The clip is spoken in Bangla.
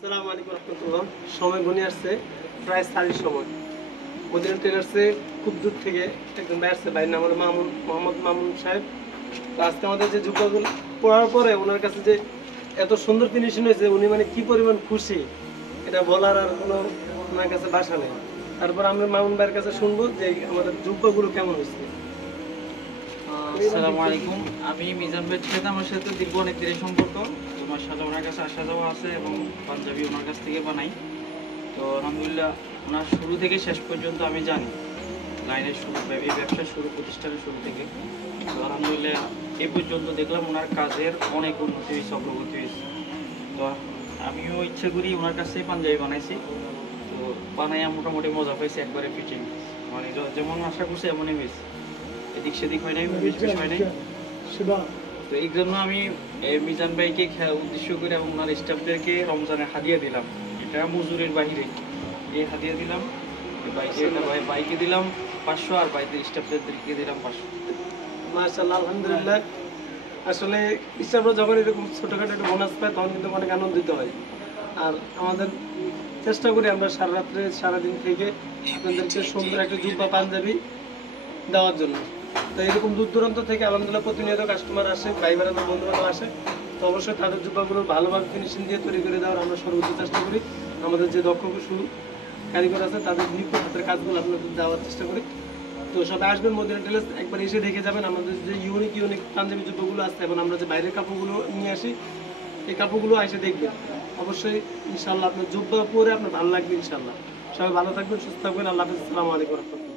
আসসালামু আলাইকুম রহমতুল্লাহ। সময় ঘনিয়ে আসছে প্রায় 4 সময়। মদিনা টেলার্সে খুব দূর থেকে একজন ভাই আসছে, ভাইয়ের নাম হলো মোহাম্মদ মামুন সাহেব। তো আজকে আমাদের যে জুব্বাগুলো পড়ার পরে ওনার কাছে যে এত সুন্দর ফিনিশিং হয়েছে, উনি মানে কি পরিমাণ খুশি এটা বলার আর কোনো ওনার কাছে ভাষা নেই। তারপর আমরা মামুন ভাইয়ের কাছে শুনবো যে আমাদের জুব্বাগুলো কেমন হয়েছে। আসসালামু আলাইকুম। আমি মিজান ভাইয়ের সাথে আমার সাথে দীর্ঘ অনেক দিনের সম্পর্ক। তোমার সাথে ওনার কাছে আসা যাওয়া আছে এবং পাঞ্জাবি ওনার কাছ থেকে বানাই। তো আলহামদুলিল্লাহ ওনার শুরু থেকে শেষ পর্যন্ত আমি জানি লাইনের শুরু, এই ব্যবসার শুরু, প্রতিষ্ঠানের শুরু থেকে। তো আলহামদুলিল্লাহ এ পর্যন্ত দেখলাম ওনার কাজের অনেক উন্নতি হয়েছে, অগ্রগতি হয়েছে। তো আমিও ইচ্ছে করি ওনার কাছেই পাঞ্জাবি বানাইছি। তো বানাইয়া মোটামুটি মজা পাইছি, একবারে ফিটিং মানে যেমন আশা করছি এমনই হয়েছে, এদিক সেদিক হয় নাই, বেশ হয় নাই। তো এই জন্য আমি মিজান ভাইকে উদ্দেশ্য করে এবং ওনার স্টাফদেরকে রমজানে হাদিয়া দিলাম। এটা মজুরির বাহিরে এই হাদিয়া দিলাম। বাইকে দিলাম 500 আর বাইরের স্টাফদেরকে দিলাম 500। মাশাআল্লাহ, আলহামদুলিল্লাহ। আসলে স্টাফরা যখন এরকম ছোটখাটো একটা বোনাস পায় তখন কিন্তু অনেক আনন্দিত হয়। আর আমাদের চেষ্টা করি আমরা সারা রাত্রে সারাদিন থেকে আপনাদেরকে সুন্দর একটা জুব্বা পাঞ্জাবি দেওয়ার জন্য। তো এরকম দূর দূরান্ত থেকে আলহামদুলিল্লাহ প্রতিনিয়ত কাস্টমার আসে, ভাই বেড়ানো বন্ধু বান্ধব আসে। তো অবশ্যই তাদের জুব্বাগুলো ভালোভাবে ফিনিশিং দিয়ে তৈরি করে দেওয়ার আমরা সর্বোচ্চ চেষ্টা করি। আমাদের যে দক্ষ কুশল কারিগর আছে তাদের নিকট হাতের কাজগুলো আপনাদের দেওয়ার চেষ্টা করি। তো সবাই আসবেন মদিনা টেলার্স, একবার এসে দেখে যাবেন আমাদের যে ইউনিক পাঞ্জাবি জুব্বাগুলো আছে এবং আমরা যে বাইরের কাপড়গুলো নিয়ে আসি এই কাপড়গুলো এসে দেখবেন। অবশ্যই ইনশাআল্লাহ আপনার জুব্বা পরে আপনার ভালো লাগবে ইনশাআল্লাহ। সবাই ভালো থাকবেন, সুস্থ থাকবেন। আল্লাহ হাফেজ। আসসালামু আলাইকুম।